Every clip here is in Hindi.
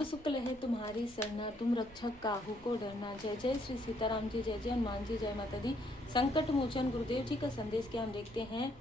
अब शुक्ल है तुम्हारी सरना, तुम रक्षक काहू को डरना। जय जय श्री सीताराम जी, जय जय हनुमान जी, जय माता दी। संकट मोचन गुरुदेव जी का संदेश क्या हम देखते हैं।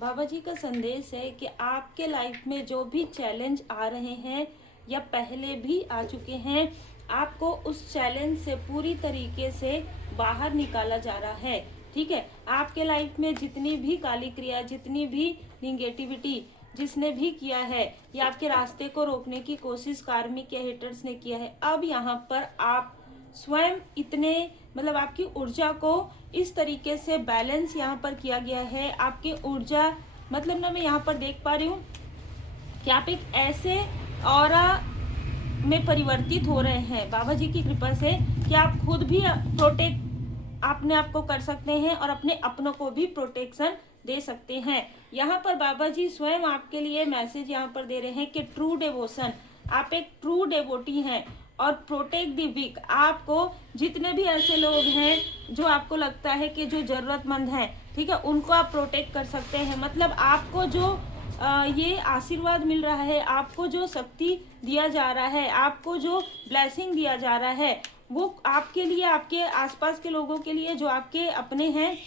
बाबा जी का संदेश है कि आपके लाइफ में जो भी चैलेंज आ रहे हैं या पहले भी आ चुके हैं, आपको उस चैलेंज से पूरी तरीके से बाहर निकाला जा रहा है। ठीक है, आपके लाइफ में जितनी भी काली क्रिया, जितनी भी निगेटिविटी जिसने भी किया है या आपके रास्ते को रोकने की कोशिश कार्मिक या हेटर्स ने किया है, अब यहाँ पर आप स्वयं इतने मतलब आपकी ऊर्जा को इस तरीके से बैलेंस यहाँ पर किया गया है। आपकी ऊर्जा मतलब ना मैं यहाँ पर देख पा रही हूँ कि आप एक ऐसे ऑरा में परिवर्तित हो रहे हैं बाबा जी की कृपा से कि आप खुद भी प्रोटेक्ट अपने आप को कर सकते हैं और अपने अपनों को भी प्रोटेक्शन दे सकते हैं। यहाँ पर बाबा जी स्वयं आपके लिए मैसेज यहाँ पर दे रहे हैं कि ट्रू डिवोशन, आप एक ट्रू डिवोटी हैं और प्रोटेक्ट द वीक। आपको जितने भी ऐसे लोग हैं जो आपको लगता है कि जो जरूरतमंद हैं, ठीक है, उनको आप प्रोटेक्ट कर सकते हैं। मतलब आपको जो ये आशीर्वाद मिल रहा है, आपको जो शक्ति दिया जा रहा है, आपको जो ब्लेसिंग दिया जा रहा है, वो आपके लिए, आपके आसपास के लोगों के लिए, जो आपके अपने हैं,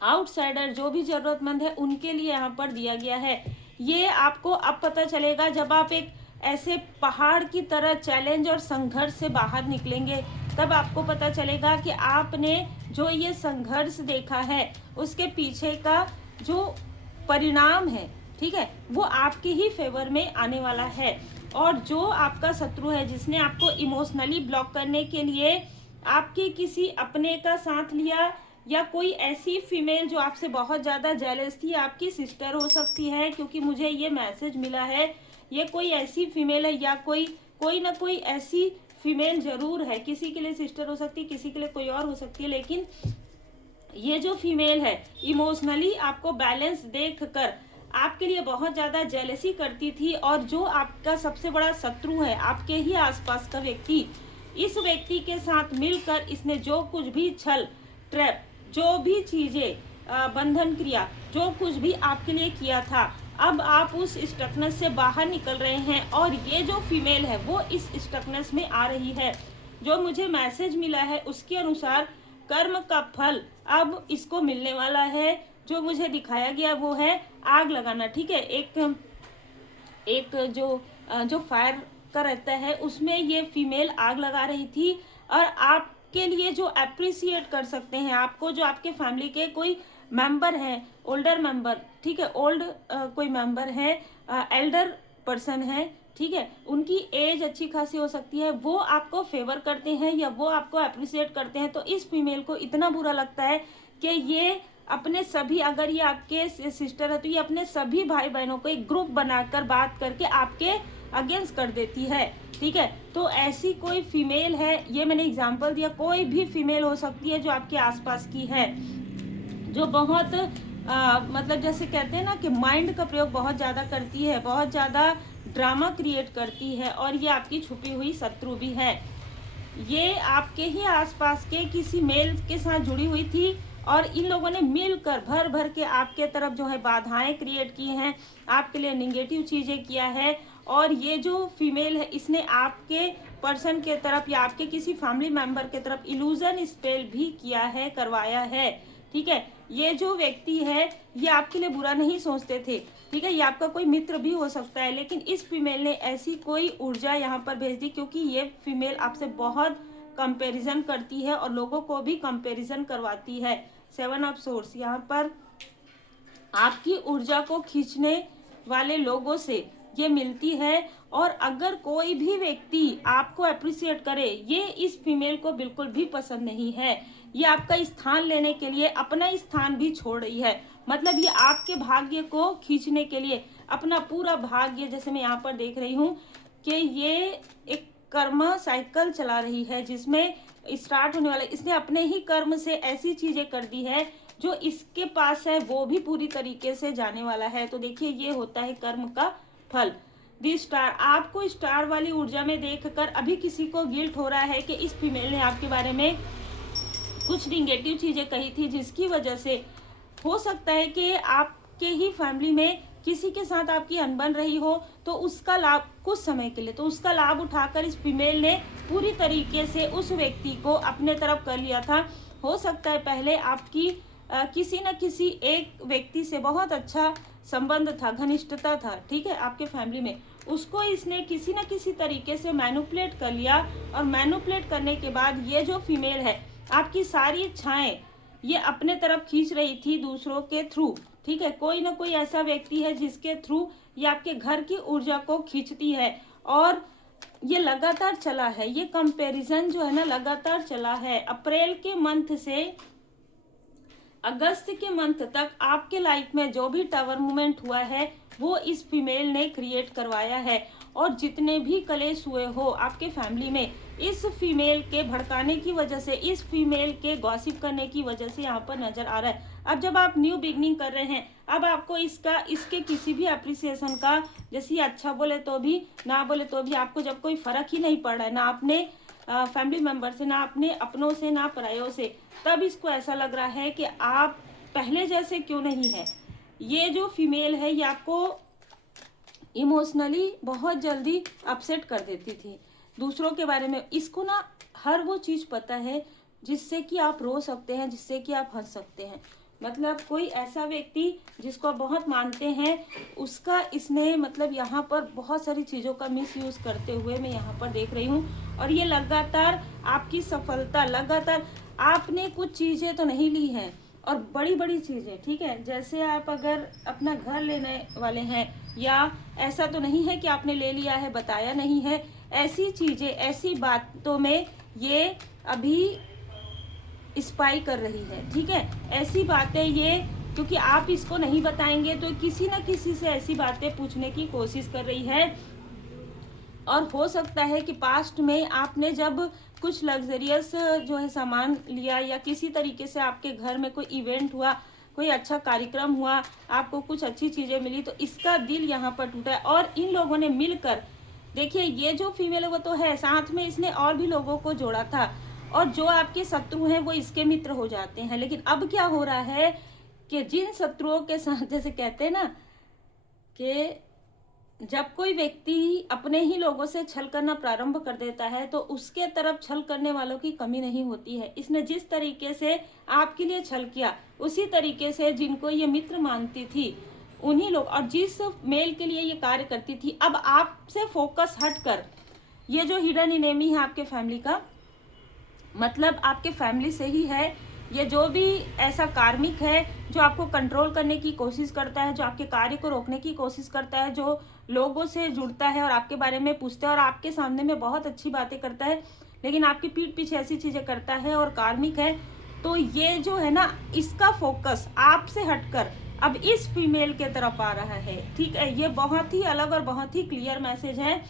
आउटसाइडर जो भी जरूरतमंद है, उनके लिए यहाँ पर दिया गया है। ये आपको अब पता चलेगा जब आप एक ऐसे पहाड़ की तरह चैलेंज और संघर्ष से बाहर निकलेंगे, तब आपको पता चलेगा कि आपने जो ये संघर्ष देखा है उसके पीछे का जो परिणाम है, ठीक है, वो आपके ही फेवर में आने वाला है। और जो आपका शत्रु है जिसने आपको इमोशनली ब्लॉक करने के लिए आपके किसी अपने का साथ लिया, या कोई ऐसी फीमेल जो आपसे बहुत ज़्यादा जेलस थी, आपकी सिस्टर हो सकती है, क्योंकि मुझे ये मैसेज मिला है ये कोई ऐसी फीमेल है या कोई ना कोई ऐसी फीमेल जरूर है। किसी के लिए सिस्टर हो सकती है, किसी के लिए कोई और हो सकती है, लेकिन ये जो फीमेल है इमोशनली आपको बैलेंस देख कर आपके लिए बहुत ज़्यादा जेलसी करती थी। और जो आपका सबसे बड़ा शत्रु है, आपके ही आसपास का व्यक्ति, इस व्यक्ति के साथ मिलकर इसने जो कुछ भी छल, ट्रैप, जो भी चीज़ें, बंधन क्रिया, जो कुछ भी आपके लिए किया था, अब आप उस स्टकनेस से बाहर निकल रहे हैं। और ये जो फीमेल है वो इस स्टकनेस में आ रही है। जो मुझे मैसेज मिला है उसके अनुसार कर्म का फल अब इसको मिलने वाला है। जो मुझे दिखाया गया वो है आग लगाना। ठीक है, एक जो फायर का रहता है उसमें ये फीमेल आग लगा रही थी। और आपके लिए जो अप्रिसिएट कर सकते हैं आपको, जो आपके फैमिली के कोई मेंबर हैं, ओल्डर मेंबर, ठीक है, ओल्ड कोई मेंबर है, एल्डर पर्सन है, ठीक है, उनकी एज अच्छी खासी हो सकती है, वो आपको फेवर करते हैं या वो आपको अप्रिसिएट करते हैं। तो इस फीमेल को इतना बुरा लगता है कि ये अपने सभी, अगर ये आपके सिस्टर है तो ये अपने सभी भाई बहनों को एक ग्रुप बनाकर बात करके आपके अगेंस्ट कर देती है। ठीक है, तो ऐसी कोई फीमेल है, ये मैंने एग्जांपल दिया, कोई भी फीमेल हो सकती है जो आपके आसपास की है, जो बहुत मतलब जैसे कहते हैं ना कि माइंड का प्रयोग बहुत ज़्यादा करती है, बहुत ज़्यादा ड्रामा क्रिएट करती है, और ये आपकी छुपी हुई शत्रु भी है। ये आपके ही आसपास के किसी मेल के साथ जुड़ी हुई थी और इन लोगों ने मिलकर भर भर के आपके तरफ जो है बाधाएं क्रिएट की हैं, आपके लिए निगेटिव चीज़ें किया है। और ये जो फीमेल है इसने आपके पर्सन के तरफ या आपके किसी फैमिली मेंबर के तरफ इल्यूजन स्पेल भी किया है, करवाया है। ठीक है, ये जो व्यक्ति है ये आपके लिए बुरा नहीं सोचते थे, ठीक है, ये आपका कोई मित्र भी हो सकता है, लेकिन इस फीमेल ने ऐसी कोई ऊर्जा यहाँ पर भेज दी, क्योंकि ये फीमेल आपसे बहुत कंपैरिजन करती है और लोगों को भी कंपैरिजन करवाती है। 7 ऑफ सोर्स यहाँ पर आपकी ऊर्जा को खींचने वाले लोगों से ये मिलती है। और अगर कोई भी व्यक्ति आपको अप्रिसिएट करे, ये इस फीमेल को बिल्कुल भी पसंद नहीं है। ये आपका स्थान लेने के लिए अपना स्थान भी छोड़ रही है। मतलब ये आपके भाग्य को खींचने के लिए अपना पूरा भाग्य, जैसे मैं यहाँ पर देख रही हूँ कि ये एक कर्म साइकिल चला रही है जिसमें स्टार्ट होने वाला, इसने अपने ही कर्म से ऐसी चीजें कर दी है जो इसके पास है वो भी पूरी तरीके से जाने वाला है। तो देखिए ये होता है कर्म का फल। दी स्टार, आपको स्टार वाली ऊर्जा में देखकर अभी किसी को गिल्ट हो रहा है कि इस फीमेल ने आपके बारे में कुछ निगेटिव चीजें कही थी, जिसकी वजह से हो सकता है कि आपके ही फैमिली में किसी के साथ आपकी अनबन रही हो तो उसका लाभ कुछ समय के लिए, तो उसका लाभ उठाकर इस फीमेल ने पूरी तरीके से उस व्यक्ति को अपने तरफ कर लिया था। हो सकता है पहले आपकी किसी न किसी एक व्यक्ति से बहुत अच्छा संबंध था, घनिष्ठता था, ठीक है, आपके फैमिली में, उसको इसने किसी न किसी तरीके से मैनिपुलेट कर लिया। और मैनिपुलेट करने के बाद ये जो फीमेल है आपकी सारी इच्छाएं ये अपने तरफ खींच रही थी दूसरों के थ्रू, ठीक है। कोई ना कोई ऐसा व्यक्ति है जिसके थ्रू ये आपके घर की ऊर्जा को खींचती है और ये लगातार चला है, ये कंपैरिजन जो है ना लगातार चला है। अप्रैल के मंथ से अगस्त के मंथ तक आपके लाइफ में जो भी टावर मूवमेंट हुआ है वो इस फीमेल ने क्रिएट करवाया है। और जितने भी कलेश हुए हो आपके फैमिली में, इस फीमेल के भड़काने की वजह से, इस फीमेल के गॉसिप करने की वजह से यहाँ पर नजर आ रहा है। अब जब आप न्यू बिगनिंग कर रहे हैं, अब आपको इसके किसी भी अप्रिसिएशन का, जैसे अच्छा बोले तो भी ना बोले तो भी, आपको जब कोई फर्क ही नहीं पड़ रहा है ना अपने फैमिली मेंबर से, ना अपने अपनों से, ना परायों से, तब इसको ऐसा लग रहा है कि आप पहले जैसे क्यों नहीं है। ये जो फीमेल है ये आपको इमोशनली बहुत जल्दी अपसेट कर देती थी दूसरों के बारे में। इसको ना हर वो चीज़ पता है जिससे कि आप रो सकते हैं, जिससे कि आप हंस सकते हैं। मतलब कोई ऐसा व्यक्ति जिसको आप बहुत मानते हैं, उसका इसने मतलब यहाँ पर बहुत सारी चीज़ों का मिसयूज़ करते हुए मैं यहाँ पर देख रही हूँ। और ये लगातार आपकी सफलता, लगातार आपने कुछ चीज़ें तो नहीं ली हैं और बड़ी बड़ी चीज़ें, ठीक है, जैसे आप अगर अपना घर लेने वाले हैं, या ऐसा तो नहीं है कि आपने ले लिया है बताया नहीं है, ऐसी चीज़ें, ऐसी बातों में ये अभी स्पाई कर रही है, ठीक है, ऐसी बातें ये, क्योंकि आप इसको नहीं बताएंगे तो किसी न किसी से ऐसी बातें पूछने की कोशिश कर रही है। और हो सकता है कि पास्ट में आपने जब कुछ लग्जरियस जो है सामान लिया, या किसी तरीके से आपके घर में कोई इवेंट हुआ, कोई अच्छा कार्यक्रम हुआ, आपको कुछ अच्छी चीज़ें मिली, तो इसका दिल यहाँ पर टूटा है। और इन लोगों ने मिलकर, देखिए ये जो फीमेल है वो तो है, साथ में इसने और भी लोगों को जोड़ा था, और जो आपके शत्रु हैं वो इसके मित्र हो जाते हैं। लेकिन अब क्या हो रहा है कि जिन शत्रुओं के साथ, जैसे कहते हैं ना कि जब कोई व्यक्ति अपने ही लोगों से छल करना प्रारंभ कर देता है तो उसके तरफ छल करने वालों की कमी नहीं होती है। इसने जिस तरीके से आपके लिए छल किया, उसी तरीके से जिनको ये मित्र मानती थी उन्हीं लोग, और जिस मेल के लिए ये कार्य करती थी, अब आपसे फोकस हटकर ये जो हिडन इनेमी है आपके फैमिली का, मतलब आपके फैमिली से ही है, ये जो भी ऐसा कार्मिक है जो आपको कंट्रोल करने की कोशिश करता है, जो आपके कार्य को रोकने की कोशिश करता है, जो लोगों से जुड़ता है और आपके बारे में पूछता है और आपके सामने में बहुत अच्छी बातें करता है, लेकिन आपकी पीठ पीछे ऐसी चीज़ें करता है और कार्मिक है, तो ये जो है ना, इसका फोकस आपसे हटकर अब इस फीमेल के तरफ आ रहा है, ठीक है। ये बहुत ही अलग और बहुत ही क्लियर मैसेज है,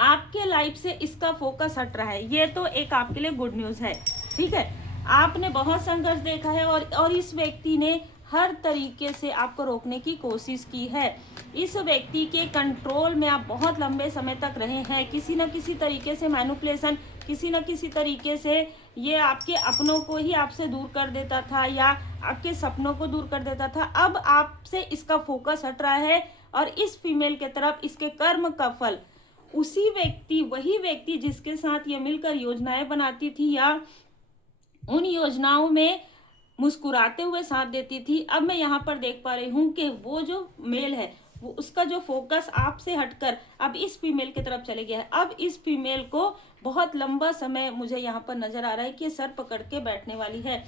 आपके लाइफ से इसका फोकस हट रहा है। ये तो एक आपके लिए गुड न्यूज़ है, ठीक है। आपने बहुत संघर्ष देखा है और इस व्यक्ति ने हर तरीके से आपको रोकने की कोशिश की है। इस व्यक्ति के कंट्रोल में आप बहुत लंबे समय तक रहे हैं, किसी न किसी तरीके से मैनिपुलेशन, किसी न किसी तरीके से ये आपके अपनों को ही आपसे दूर कर देता था या आपके सपनों को दूर कर देता था। अब आपसे इसका फोकस हट रहा है और इस फीमेल के तरफ इसके कर्म का फल, उसी व्यक्ति, वही व्यक्ति जिसके साथ ये मिलकर योजनाएं बनाती थी या उन योजनाओं में मुस्कुराते हुए साथ देती थी, अब मैं यहाँ पर देख पा रही हूँ कि वो जो मेल है वो उसका जो फोकस आपसे हटकर अब इस फीमेल की तरफ चले गया है। अब इस फीमेल को बहुत लंबा समय मुझे यहाँ पर नजर आ रहा है कि सर पकड़ के बैठने वाली है,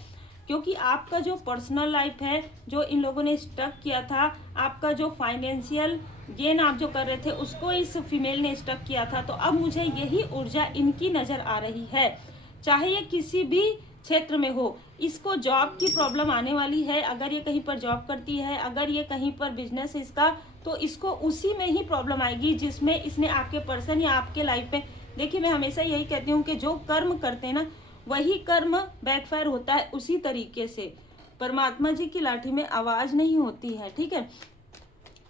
क्योंकि आपका जो पर्सनल लाइफ है जो इन लोगों ने स्टक किया था, आपका जो फाइनेंशियल गेन आप जो कर रहे थे उसको इस फीमेल ने स्टक किया था, तो अब मुझे यही ऊर्जा इनकी नजर आ रही है। चाहे ये किसी भी क्षेत्र में हो, इसको जॉब की प्रॉब्लम आने वाली है। अगर ये कहीं पर जॉब करती है, अगर ये कहीं पर बिजनेस है इसका, तो इसको उसी में ही प्रॉब्लम आएगी जिसमें इसने आपके पर्सन या आपके लाइफ में, देखिए मैं हमेशा यही कहती हूँ कि जो कर्म करते हैं ना वही कर्म बैकफायर होता है उसी तरीके से। परमात्मा जी की लाठी में आवाज नहीं होती है, ठीक है।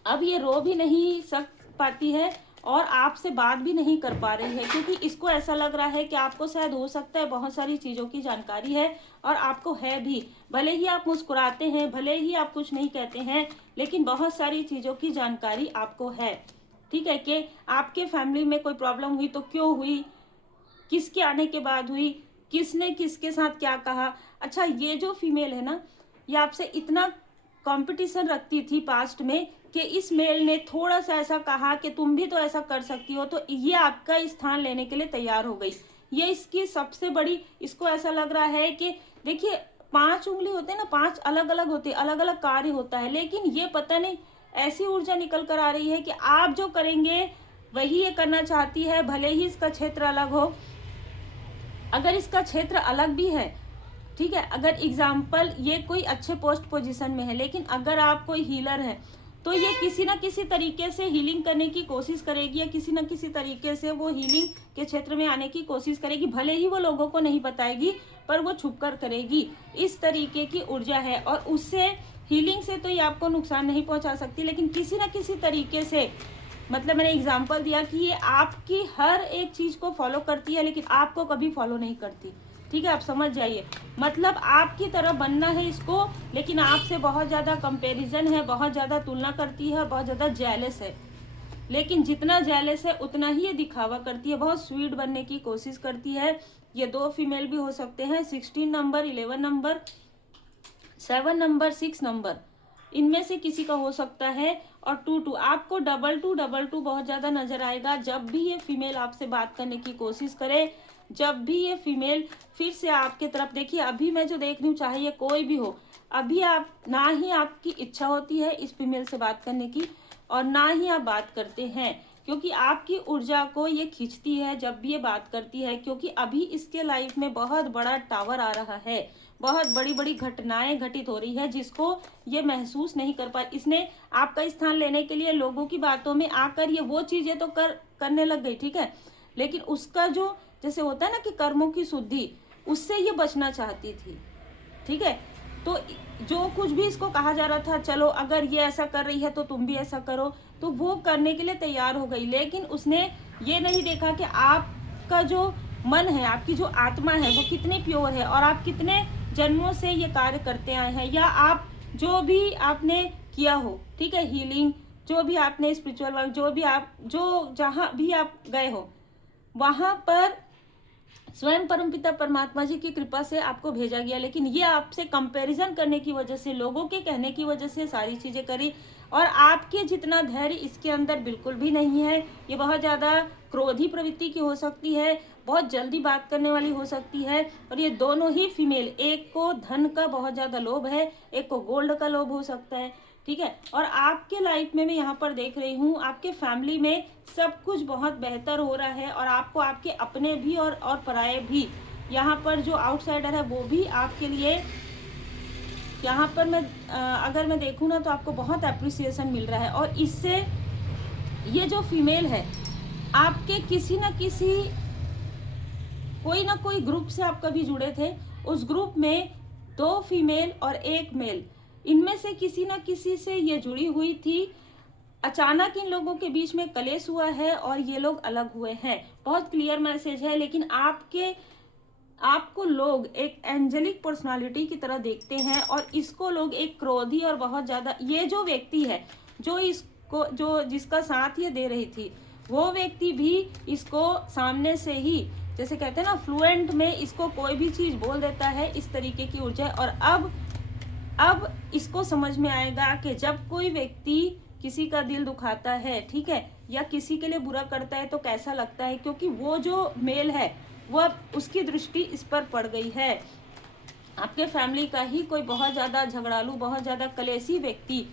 अब ये रो भी नहीं सक पाती है और आपसे बात भी नहीं कर पा रही है, क्योंकि इसको ऐसा लग रहा है कि आपको शायद हो सकता है बहुत सारी चीज़ों की जानकारी है और आपको है भी। भले ही आप मुस्कुराते हैं, भले ही आप कुछ नहीं कहते हैं, लेकिन बहुत सारी चीज़ों की जानकारी आपको है। ठीक है, कि आपके फैमिली में कोई प्रॉब्लम हुई तो क्यों हुई, किसके आने के बाद हुई, किसने किसके साथ क्या कहा। अच्छा, ये जो फीमेल है ना, ये आपसे इतना कंपटीशन रखती थी पास्ट में कि इस मेल ने थोड़ा सा ऐसा कहा कि तुम भी तो ऐसा कर सकती हो, तो ये आपका स्थान लेने के लिए तैयार हो गई। ये इसकी सबसे बड़ी, इसको ऐसा लग रहा है कि देखिए 5 उंगली होते हैं ना, 5 अलग अलग होते, अलग अलग कार्य होता है, लेकिन ये पता नहीं ऐसी ऊर्जा निकल कर आ रही है कि आप जो करेंगे वही ये करना चाहती है, भले ही इसका क्षेत्र अलग हो। अगर इसका क्षेत्र अलग भी है, ठीक है, अगर एग्जाम्पल ये कोई अच्छे पोस्ट पोजीशन में है, लेकिन अगर आप कोई हीलर है तो ये किसी ना किसी तरीके से हीलिंग करने की कोशिश करेगी, या किसी ना किसी तरीके से वो हीलिंग के क्षेत्र में आने की कोशिश करेगी। भले ही वो लोगों को नहीं बताएगी, पर वो छुपकर करेगी। इस तरीके की ऊर्जा है, और उससे हीलिंग से तो ये आपको नुकसान नहीं पहुंचा सकती, लेकिन किसी ना किसी तरीके से, मतलब मैंने एग्जाम्पल दिया कि ये आपकी हर एक चीज को फॉलो करती है, लेकिन आपको कभी फॉलो नहीं करती। ठीक है, आप समझ जाइए, मतलब आपकी तरह बनना है इसको, लेकिन आपसे बहुत ज़्यादा कंपैरिजन है, बहुत ज़्यादा तुलना करती है, बहुत ज़्यादा जेलस है। लेकिन जितना जेलस है उतना ही ये दिखावा करती है, बहुत स्वीट बनने की कोशिश करती है। ये 2 फीमेल भी हो सकते हैं, 16 नंबर, 11 नंबर, 7 नंबर, 6 नंबर, इनमें से किसी का हो सकता है। और 2 आपको 22 बहुत ज़्यादा नजर आएगा जब भी ये फीमेल आपसे बात करने की कोशिश करे, जब भी ये फीमेल फिर से आपके तरफ देखिए। अभी मैं जो देख रही हूँ, चाहे ये कोई भी हो, अभी आप ना ही आपकी इच्छा होती है इस फीमेल से बात करने की, और ना ही आप बात करते हैं, क्योंकि आपकी ऊर्जा को ये खींचती है जब भी ये बात करती है। क्योंकि अभी इसके लाइफ में बहुत बड़ा टावर आ रहा है, बहुत बड़ी बड़ी घटनाएं घटित हो रही है, जिसको ये महसूस नहीं कर पा। इसने आपका स्थान लेने के लिए लोगों की बातों में आकर ये वो चीजें तो करने लग गई, ठीक है, लेकिन उसका जो जैसे होता है ना कि कर्मों की शुद्धि, उससे ये बचना चाहती थी। ठीक है, तो जो कुछ भी इसको कहा जा रहा था, चलो अगर ये ऐसा कर रही है तो तुम भी ऐसा करो, तो वो करने के लिए तैयार हो गई। लेकिन उसने ये नहीं देखा कि आपका जो मन है, आपकी जो आत्मा है, वो कितने प्योर है, और आप कितने जन्मों से ये कार्य करते आए हैं, या आप जो भी आपने किया हो, ठीक है, हीलिंग, जो भी आपने स्पिरिचुअल वर्क, जो भी आप जो जहाँ भी आप गए हो, वहां पर स्वयं परमपिता परमात्मा जी की कृपा से आपको भेजा गया। लेकिन ये आपसे कंपैरिजन करने की वजह से, लोगों के कहने की वजह से सारी चीजें करी, और आपके जितना धैर्य इसके अंदर बिल्कुल भी नहीं है। ये बहुत ज्यादा क्रोधी प्रवृत्ति की हो सकती है, बहुत जल्दी बात करने वाली हो सकती है। और ये दोनों ही फीमेल, एक को धन का बहुत ज्यादा लोभ है, एक को गोल्ड का लोभ हो सकता है। ठीक है, और आपके लाइफ में मैं यहाँ पर देख रही हूँ, आपके फैमिली में सब कुछ बहुत बेहतर हो रहा है, और आपको आपके अपने भी और पराये भी, यहाँ पर जो आउटसाइडर है वो भी आपके लिए, यहाँ पर मैं अगर मैं देखूँ ना, तो आपको बहुत अप्रिसिएशन मिल रहा है। और इससे ये जो फीमेल है, आपके किसी न किसी कोई ना कोई ग्रुप से आप कभी जुड़े थे, उस ग्रुप में 2 फीमेल और 1 मेल, इनमें से किसी न किसी से ये जुड़ी हुई थी। अचानक इन लोगों के बीच में कलेश हुआ है और ये लोग अलग हुए हैं। बहुत क्लियर मैसेज है, लेकिन आपको लोग एक एंजेलिक पर्सनालिटी की तरह देखते हैं, और इसको लोग एक क्रोधी और बहुत ज्यादा, ये जो व्यक्ति है जो इसको जिसका साथ ये दे रही थी, वो व्यक्ति भी इसको सामने से ही, जैसे कहते हैं ना फ्लुएंट में, इसको कोई भी चीज बोल देता है, इस तरीके की ऊर्जा है। और अब इसको समझ में आएगा कि जब कोई व्यक्ति किसी का दिल दुखाता है, ठीक है, या किसी के लिए बुरा करता है, तो कैसा लगता है, क्योंकि वो जो मेल है वो अब उसकी दृष्टि इस पर पड़ गई है। आपके फैमिली का ही कोई बहुत ज्यादा झगड़ालू, बहुत ज्यादा कलेशी व्यक्ति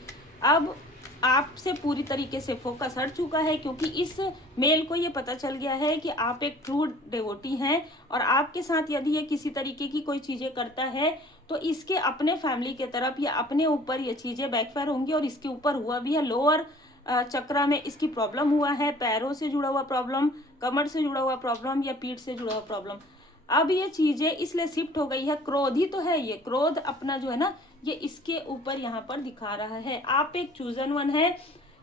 अब आपसे पूरी तरीके से फोकस हट चुका है, क्योंकि इस मेल को ये पता चल गया है कि आप एक ट्रू डिवोटी हैं, और आपके साथ यदि ये किसी तरीके की कोई चीजें करता है, तो इसके अपने फैमिली के तरफ या अपने ऊपर ये चीजें बैकफायर होंगी। और इसके ऊपर हुआ भी है, लोअर चक्रा में इसकी प्रॉब्लम हुआ है, पैरों से जुड़ा हुआ प्रॉब्लम, कमर से जुड़ा हुआ प्रॉब्लम, या पीठ से जुड़ा हुआ प्रॉब्लम। अब ये चीजें इसलिए शिफ्ट हो गई है। क्रोधी तो है, ये क्रोध अपना जो है ना, ये इसके ऊपर यहाँ पर दिखा रहा है। आप एक चूजन वन है,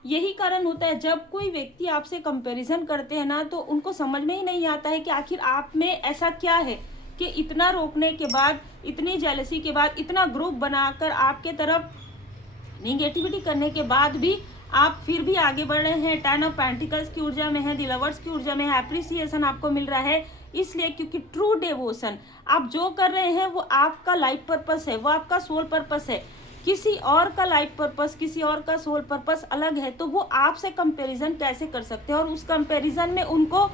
यही कारण होता है जब कोई व्यक्ति आपसे कंपैरिजन करते हैं ना, तो उनको समझ में ही नहीं आता है कि आखिर आप में ऐसा क्या है कि इतना रोकने के बाद, इतनी जेलसी के बाद, इतना ग्रुप बनाकर आपके तरफ निगेटिविटी करने के बाद भी आप फिर भी आगे बढ़ रहे हैं। 10 ऑफ पेंटिकल्स की ऊर्जा में है, द लवर्स की ऊर्जा में है, एप्रिसिएशन आपको मिल रहा है। इसलिए क्योंकि ट्रू डिवोशन, आप जो कर रहे हैं वो आपका लाइफ पर्पस है, वो आपका सोल पर्पस है। किसी और का लाइफ पर्पस, किसी और का सोल पर्पस अलग है, तो वो आपसे कंपैरिजन कैसे कर सकते हैं, और उस कंपैरिजन में उनको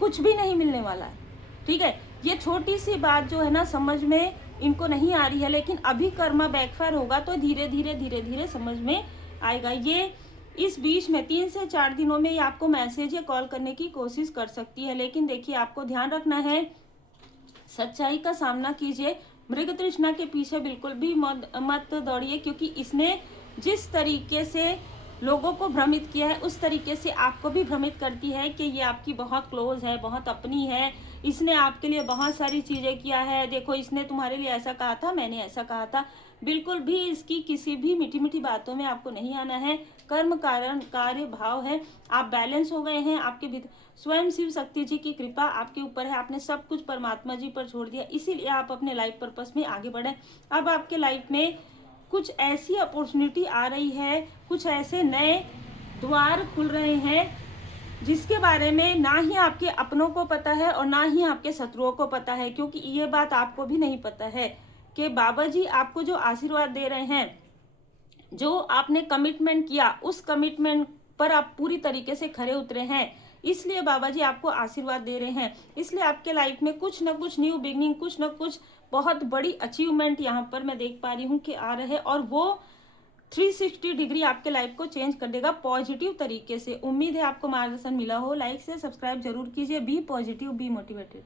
कुछ भी नहीं मिलने वाला है। ठीक है, ये छोटी सी बात जो है ना समझ में इनको नहीं आ रही है, लेकिन अभी कर्मा बैकफायर होगा तो धीरे धीरे धीरे धीरे समझ में आएगा। ये इस बीच में 3 से 4 दिनों में ये आपको मैसेज या कॉल करने की कोशिश कर सकती है, लेकिन देखिए आपको ध्यान रखना है, सच्चाई का सामना कीजिए। मृग तृष्णा के पीछे बिल्कुल भी मत दौड़िए, क्योंकि इसने जिस तरीके से लोगों को भ्रमित किया है उस तरीके से आपको भी भ्रमित करती है कि ये आपकी बहुत क्लोज है, बहुत अपनी है, इसने आपके लिए बहुत सारी चीज़ें किया है, देखो इसने तुम्हारे लिए ऐसा कहा था, मैंने ऐसा कहा था। बिल्कुल भी इसकी किसी भी मीठी मीठी बातों में आपको नहीं आना है। कर्म कारण कार्य भाव है, आप बैलेंस हो गए हैं। आपके भीतर स्वयं शिव शक्ति जी की कृपा आपके ऊपर है, आपने सब कुछ परमात्मा जी पर छोड़ दिया, इसीलिए आप अपने लाइफ पर्पस में आगे बढ़े। अब आपके लाइफ में कुछ ऐसी अपॉर्चुनिटी आ रही है, कुछ ऐसे नए द्वार खुल रहे हैं जिसके बारे में ना ही आपके अपनों को पता है और ना ही आपके शत्रुओं को पता है, क्योंकि ये बात आपको भी नहीं पता है कि बाबा जी आपको जो आशीर्वाद दे रहे हैं, जो आपने कमिटमेंट किया उस कमिटमेंट पर आप पूरी तरीके से खरे उतरे हैं, इसलिए बाबा जी आपको आशीर्वाद दे रहे हैं। इसलिए आपके लाइफ में कुछ ना कुछ न्यू बिगनिंग, कुछ ना कुछ बहुत बड़ी अचीवमेंट यहाँ पर मैं देख पा रही हूँ कि आ रहे हैं, और वो 360 डिग्री आपके लाइफ को चेंज कर देगा पॉजिटिव तरीके से। उम्मीद है आपको मार्गदर्शन मिला हो। लाइक से सब्सक्राइब जरूर कीजिए। Be positive, be motivated.